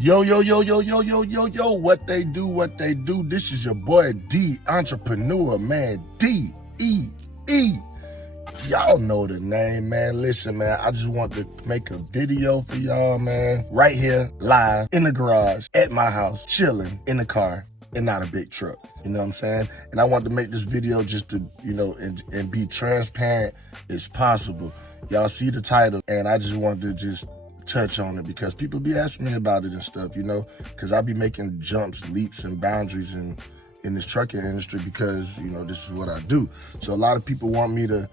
Yo, yo, yo, yo, yo, yo, yo, yo, what they do. This is your boy, DEEentrepreneur, man, D-E-E. Y'all know the name, man. Listen, man, I just want to make a video for y'all, man, right here, live, in the garage, at my house, chilling, in the car, and not a big truck, you know what I'm saying? And I want to make this video just to, and be transparent as possible. Y'all see the title, and I just wanted to just touch on it because people be asking me about it and stuff, because I be making jumps, leaps, and boundaries in this trucking industry because, this is what I do. So a lot of people want me to,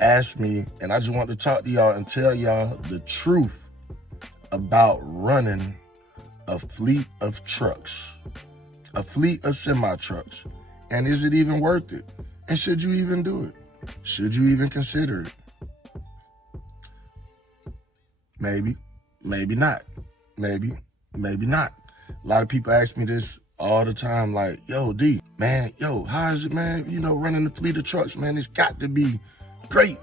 ask me, and I just want to talk to y'all and tell y'all the truth about running a fleet of trucks, a fleet of semi-trucks. And is it even worth it? And should you even do it? Should you even consider it? Maybe, maybe not. Maybe not. A lot of people ask me this all the time, like, yo, D, man, how is it, man? Running a fleet of trucks, man, it's got to be great.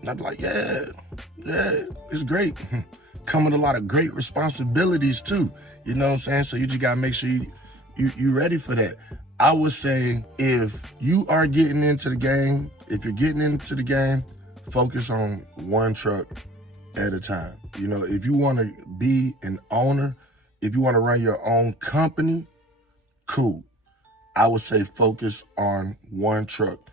And I'm like, yeah, it's great. Come with a lot of great responsibilities too. You know what I'm saying? So you just gotta make sure you ready for that. I would say if you are getting into the game, focus on one truck at a time. If you want to be an owner, if you want to run your own company, cool. I would say focus on one truck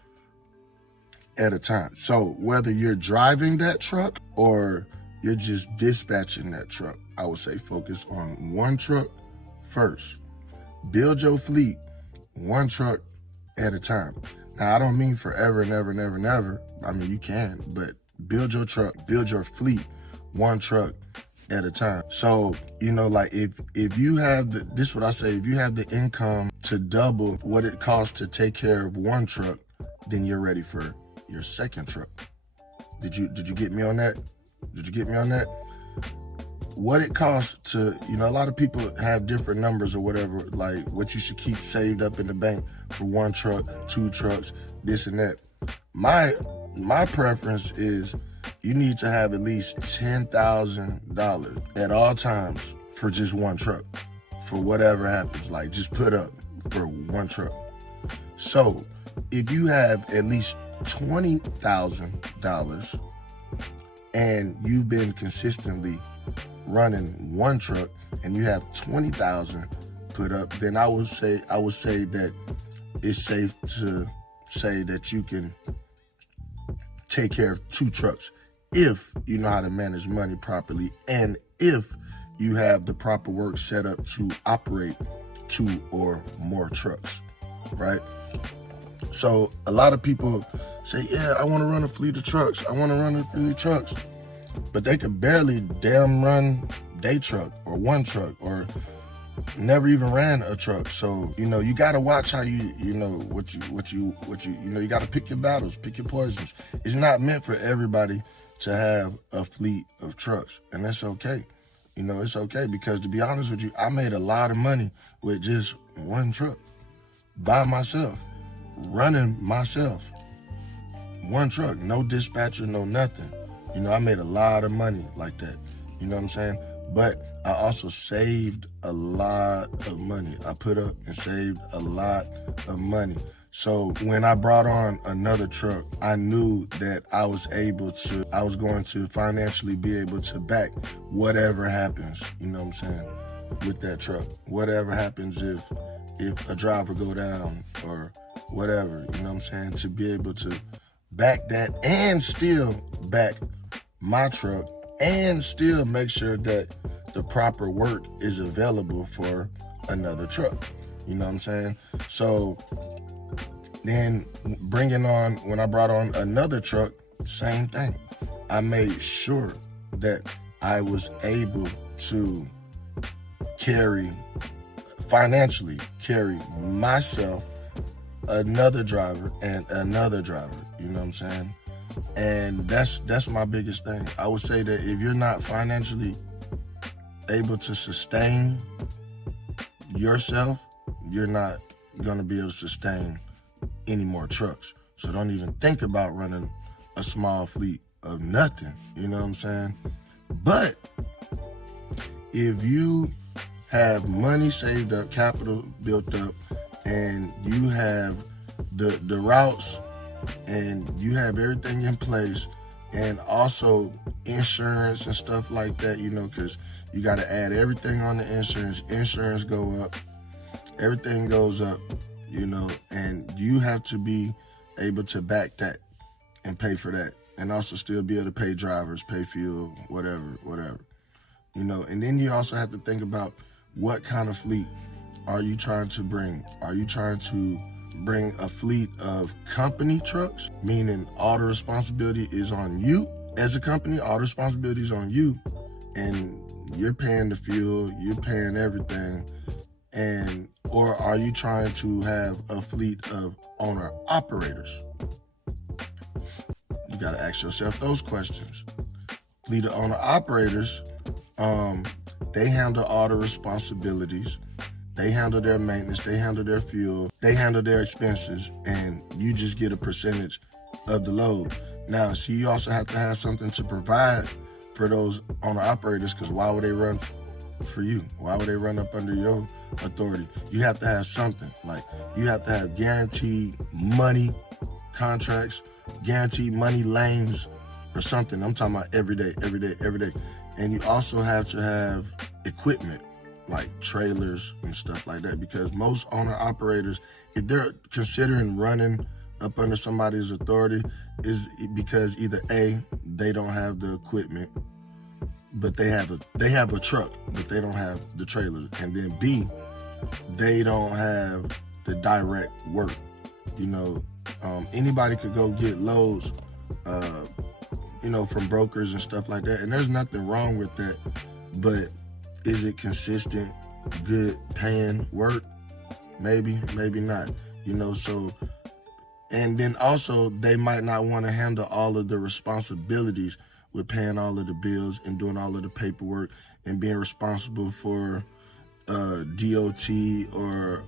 at a time. So whether you're driving that truck or you're just dispatching that truck, I would say focus on one truck first. Build your fleet one truck at a time. Now, I don't mean forever and ever and ever and ever. I mean, you can, but build your truck, build your fleet one truck at a time. So, like if you have this is what I say, if you have the income to double what it costs to take care of one truck, then you're ready for your second truck. Did you get me on that? Did you get me on that? What it costs to, a lot of people have different numbers or whatever, like what you should keep saved up in the bank for one truck, two trucks, this and that. My preference is you need to have at least $10,000 at all times for just one truck, for whatever happens, like just put up for one truck. So if you have at least $20,000 and you've been consistently running one truck and you have 20,000 put up, then I would say that it's safe to say that you can take care of two trucks if you know how to manage money properly and if you have the proper work set up to operate two or more trucks, right? So a lot of people say, yeah, I want to run a fleet of trucks. But they could barely damn run day truck or one truck or never even ran a truck. So, you got to watch how you got to pick your battles, pick your poisons. It's not meant for everybody to have a fleet of trucks, and that's okay. It's okay because, to be honest with you, I made a lot of money with just one truck by myself, running myself. One truck, no dispatcher, no nothing. I made a lot of money like that. You know what I'm saying? But I also saved a lot of money. I put up and saved a lot of money. So when I brought on another truck, I knew that I was going to financially be able to back whatever happens, with that truck. Whatever happens if a driver go down or whatever, to be able to back that and still back my truck and still make sure that the proper work is available for another truck. You know what I'm saying? So then when I brought on another truck, same thing. I made sure that I was able to financially carry myself, another driver, and another driver. You know what I'm saying? And that's my biggest thing. I would say that if you're not financially able to sustain yourself, you're not gonna be able to sustain any more trucks. So don't even think about running a small fleet of nothing. You know what I'm saying? But if you have money saved up, capital built up, and you have the routes, and you have everything in place, and also insurance and stuff like that, because you got to add everything on the insurance go up, everything goes up, and you have to be able to back that and pay for that, and also still be able to pay drivers, pay fuel, whatever, and then you also have to think about what kind of fleet are you trying to bring. Are you trying to bring a fleet of company trucks, meaning all the responsibility is on you as a company, all the responsibility is on you, and you're paying the fuel, you're paying everything, or are you trying to have a fleet of owner operators? You got to ask yourself those questions. Fleet of owner operators, they handle all the responsibilities. They handle their maintenance, they handle their fuel, they handle their expenses, and you just get a percentage of the load. Now, see, you also have to have something to provide for those owner operators, because why would they run for you? Why would they run up under your authority? You have to have something. Like, you have to have guaranteed money contracts, guaranteed money lanes, or something. I'm talking about every day. And you also have to have equipment, like trailers and stuff like that, because most owner operators, if they're considering running up under somebody's authority, is because either A, they don't have the equipment, but they have a truck, but they don't have the trailers, and then B, they don't have the direct work. Anybody could go get loads, from brokers and stuff like that, and there's nothing wrong with that, but is it consistent, good paying work? Maybe not, so, and then also they might not want to handle all of the responsibilities with paying all of the bills and doing all of the paperwork and being responsible for DOT or,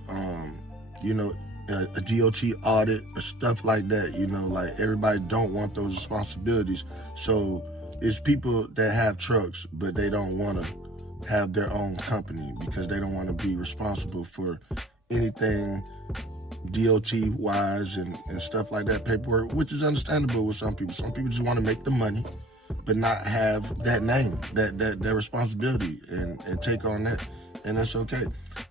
a DOT audit or stuff like that, like everybody don't want those responsibilities. So it's people that have trucks, but they don't want to have their own company because they don't want to be responsible for anything DOT wise and stuff like that, paperwork, which is understandable with some people. Some people just want to make the money, but not have that name, that responsibility and take on that, and that's okay.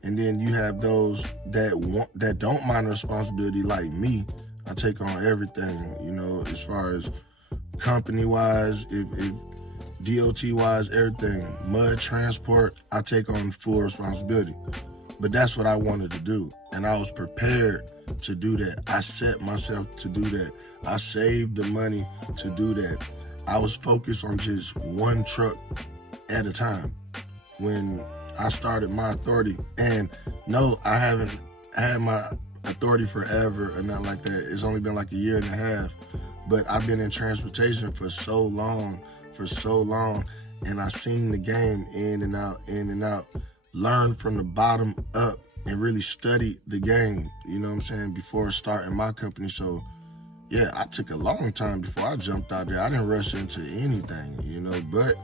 And then you have those that don't mind the responsibility, like me. I take on everything, as far as company wise, if DOT wise, everything, mud transport, I take on full responsibility. But that's what I wanted to do, and I was prepared to do that. I set myself to do that. I saved the money to do that. I was focused on just one truck at a time when I started my authority. And no, I haven't had my authority forever or nothing like that. It's only been like a year and a half, but I've been in transportation for so long, and I've seen the game in and out, learn from the bottom up and really study the game, before starting my company. So yeah, I took a long time before I jumped out there. I didn't rush into anything, but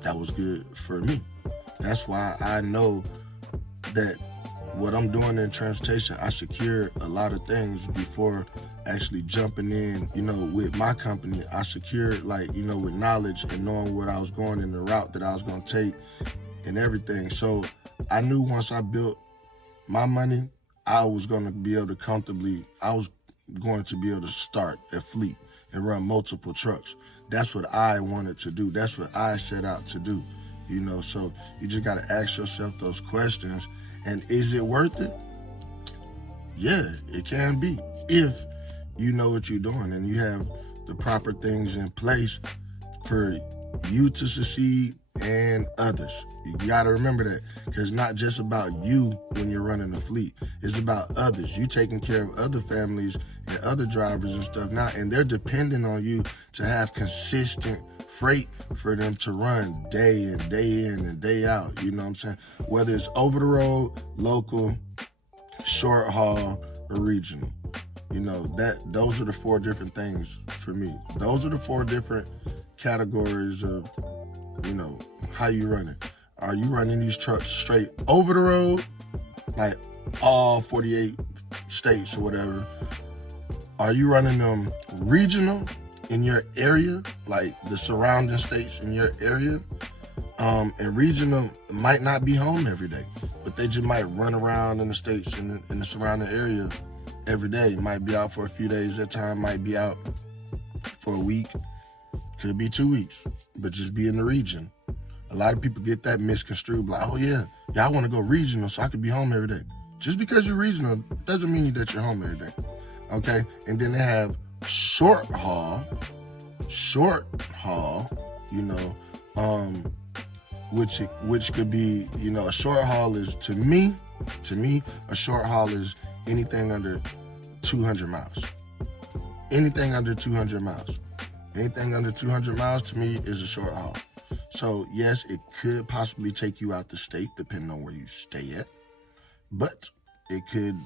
that was good for me. That's why I know that what I'm doing in transportation, I secured a lot of things before actually jumping in, with my company. I secured, with knowledge and knowing what I was going in, the route that I was going to take and everything. So I knew once I built my money, I was going to be able to start a fleet and run multiple trucks. That's what I wanted to do. That's what I set out to do, so you just got to ask yourself those questions. And is it worth it? Yeah, it can be, if you know what you're doing and you have the proper things in place for you to succeed and others. You got to remember that, because it's not just about you when you're running a fleet. It's about others. You taking care of other families and other drivers and stuff now, and they're depending on you to have consistent freight for them to run day in and day out. You know what I'm saying? Whether it's over the road, local, short haul, or regional. Those are the 4 different things for me. Those are the 4 different categories of how you run it. Are you running these trucks straight over the road, like all 48 states or whatever? Are you running them regional in your area, like the surrounding states in your area? And regional might not be home every day, but they just might run around in the states in the surrounding area every day. Might be out for a few days at a time, might be out for a week, could be 2 weeks, but just be in the region. A lot of people get that misconstrued, like, oh yeah, I want to go regional so I could be home every day. Just because you're regional doesn't mean that you're home every day, okay? And then they have short haul, you know, which could be, you know, a short haul is, to me, a short haul is anything under 200 miles. Anything under 200 miles. Anything under 200 miles to me is a short haul. So yes, it could possibly take you out the state depending on where you stay at, but you could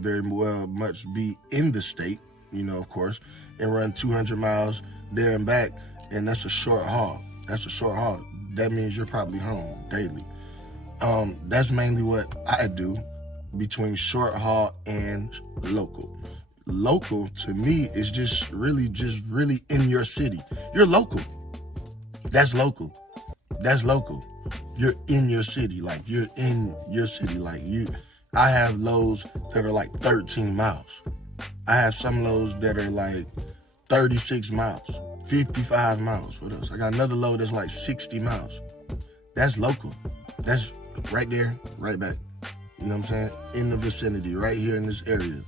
very well much be in the state, you know, of course, and run 200 miles there and back, and that's a short haul. That's a short haul. That means you're probably home daily. That's mainly what I do between short haul and local. Local to me is just really in your city. You're local. That's local. That's local. You're in your city. Like, you're in your city. Like, I have loads that are like 13 miles. I have some loads that are like 36 miles, 55 miles. What else? I got another load that's like 60 miles. That's local. That's right there, right back. You know what I'm saying? In the vicinity, right here in this area.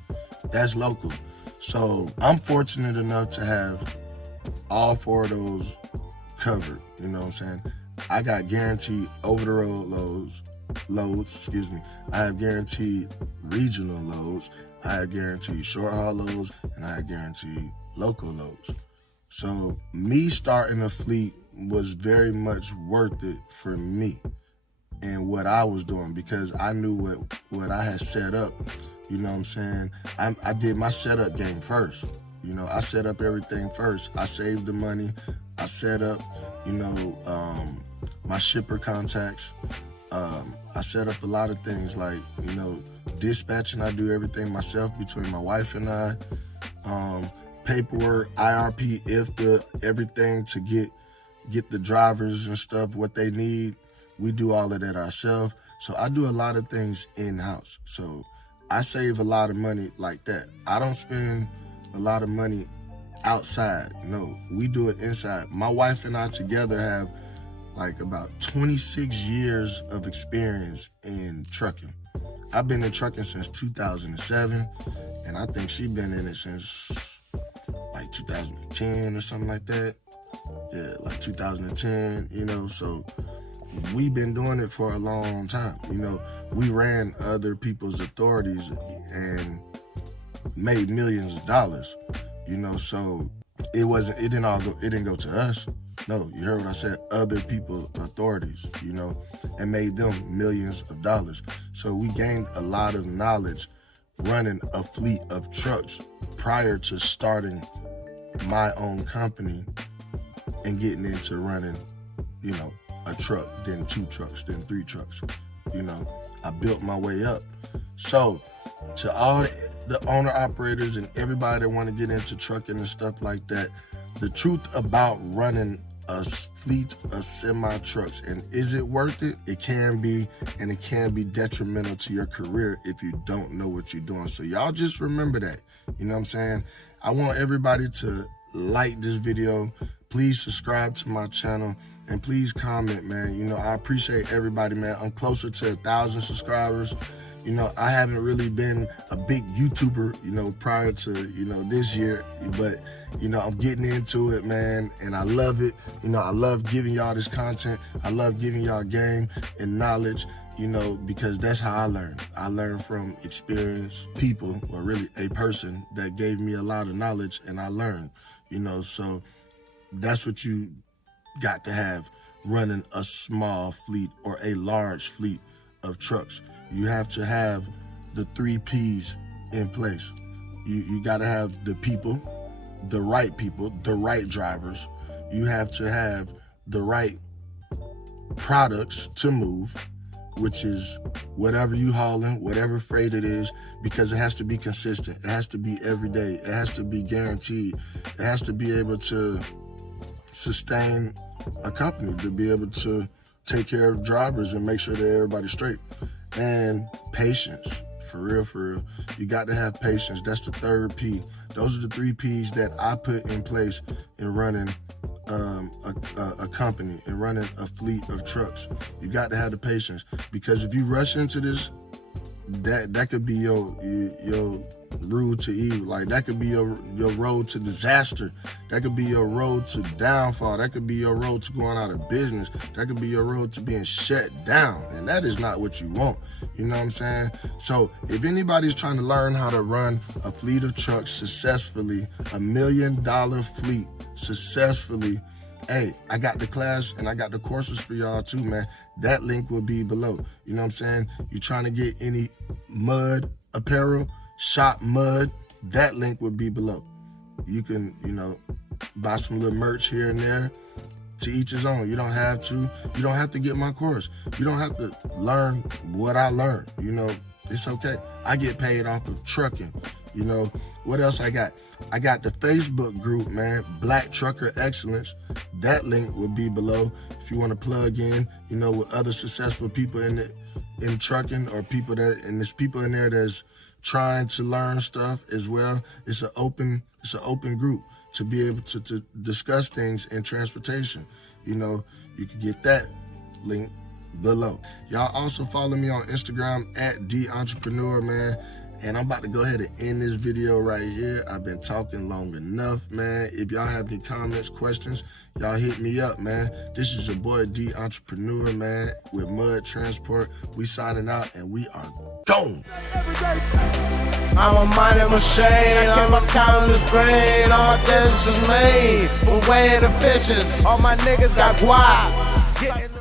That's local. So I'm fortunate enough to have all 4 of those covered. You know what I'm saying? I got guaranteed over-the-road loads. I have guaranteed regional loads. I have guaranteed short-haul loads, and I have guaranteed local loads. So me starting a fleet was very much worth it for me and what I was doing, because I knew what I had set up. You know what I'm saying? I did my setup game first. You know, I set up everything first. I saved the money. I set up, you know, my shipper contacts. I set up a lot of things like, you know, dispatching. I do everything myself between my wife and I. Paperwork, IRP, everything to get the drivers and stuff what they need. We do all of that ourselves. So I do a lot of things in-house. So I save a lot of money like that. I don't spend a lot of money outside. No, we do it inside. My wife and I together have like about 26 years of experience in trucking. I've been in trucking since 2007, and I think she's been in it since like 2010 or something like that. Yeah, like 2010, you know, so we've been doing it for a long time. You know, we ran other people's authorities and made millions of dollars, you know, so it didn't go to us. No, you heard what I said, other people's authorities, you know, and made them millions of dollars. So we gained a lot of knowledge running a fleet of trucks prior to starting my own company and getting into running, you know, a truck, then 2 trucks, then 3 trucks. You know, I built my way up. So to all the owner operators and everybody that want to get into trucking and stuff like that, the truth about running a fleet of semi-trucks, and is it worth it? It can be, and it can be detrimental to your career if you don't know what you're doing. So y'all just remember that. You know what I'm saying? I want everybody to like this video. Please subscribe to my channel, and please comment, man. You know, I appreciate everybody, man. I'm closer to 1,000 subscribers. You know, I haven't really been a big YouTuber, you know, prior to, you know, this year, but, you know, I'm getting into it, man, and I love it. You know, I love giving y'all this content. I love giving y'all game and knowledge, you know, because that's how I learn. I learn from experienced people, or really a person that gave me a lot of knowledge, and I learned, you know, so that's what you got to have running a small fleet or a large fleet of trucks. You have to have the 3 P's in place. You got to have the people, the right drivers. You have to have the right products to move, which is whatever you hauling, whatever freight it is, because it has to be consistent. It has to be every day. It has to be guaranteed. It has to be able to sustain a company, to be able to take care of drivers and make sure that everybody's straight. And patience, for real, for real. You got to have patience. That's the third P. Those are the 3 Ps that I put in place in running a company and running a fleet of trucks. You got to have the patience, because if you rush into this, that could be your road to evil. Like, that could be your road to disaster. That could be your road to downfall. That could be your road to going out of business. That could be your road to being shut down. And that is not what you want. You know what I'm saying? So if anybody's trying to learn how to run a fleet of trucks successfully, $1 million fleet successfully, hey, I got the class and I got the courses for y'all too, man. That link will be below. You know what I'm saying? You trying to get any mud apparel, shop mud, that link will be below. You can, buy some little merch here and there. To each his own. You don't have to get my course. You don't have to learn what I learned. It's okay. I get paid off of trucking. What else I got? I got the Facebook group, man, Black Trucker Excellence. That link will be below if you want to plug in, with other successful people in trucking, or there's people in there that's trying to learn stuff as well. It's an open group to be able to discuss things in transportation. You can get that link below. Y'all also follow me on Instagram at DEEentrepreneur, man. And I'm about to go ahead and end this video right here. I've been talking long enough, man. If y'all have any comments, questions, y'all hit me up, man. This is your boy DEEentrepreneur, man, with Mud Transport. We signing out, and we are gone. I'm a mighty machine, I'm a countless grain. All my debts is made for weighing the fishes. All my niggas got guap.